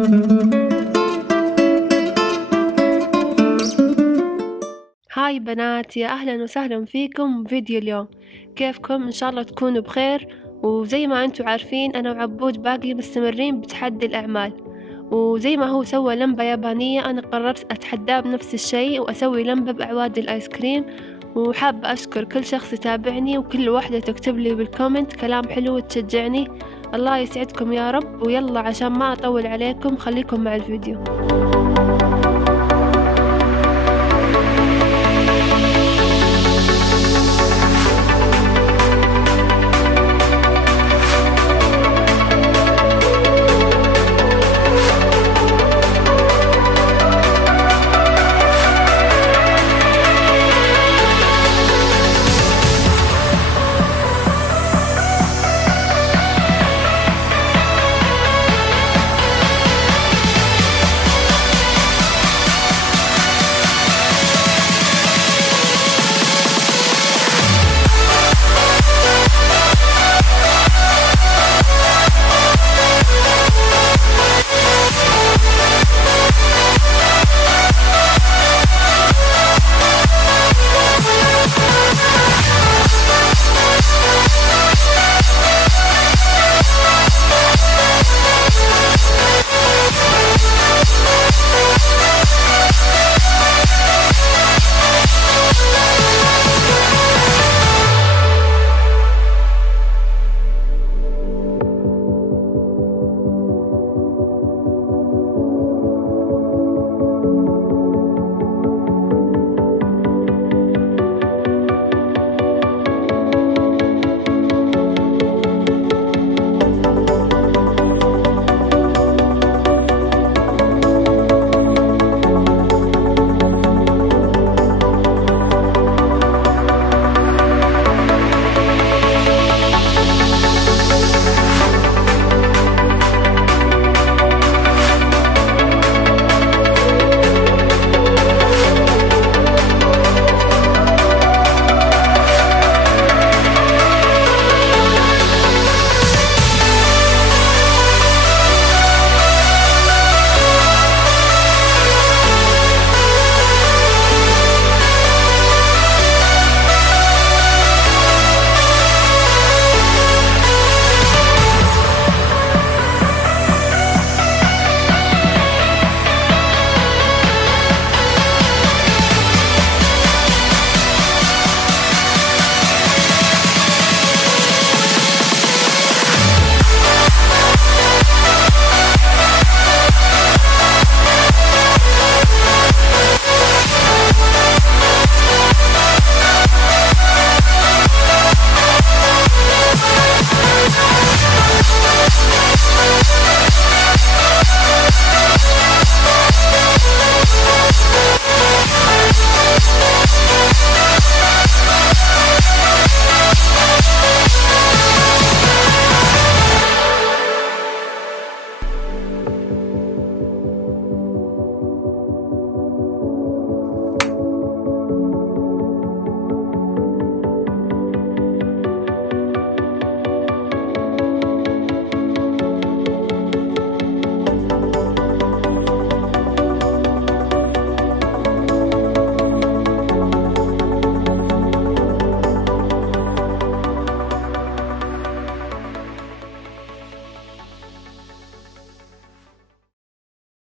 هاي بنات، يا أهلا وسهلا فيكم فيديو اليوم. كيفكم؟ إن شاء الله تكونوا بخير. وزي ما أنتوا عارفين أنا وعبود باقي مستمرين بتحدي الأعمال، وزي ما هو سوى لمبة يابانية أنا قررت أتحداه بنفس الشيء وأسوي لمبة بأعواد الآيسكريم. وحابة أشكر كل شخص يتابعني وكل واحدة تكتب لي بالكومنت كلام حلو وتشجعني. الله يسعدكم يا رب. ويلا عشان ما أطول عليكم خليكم مع الفيديو.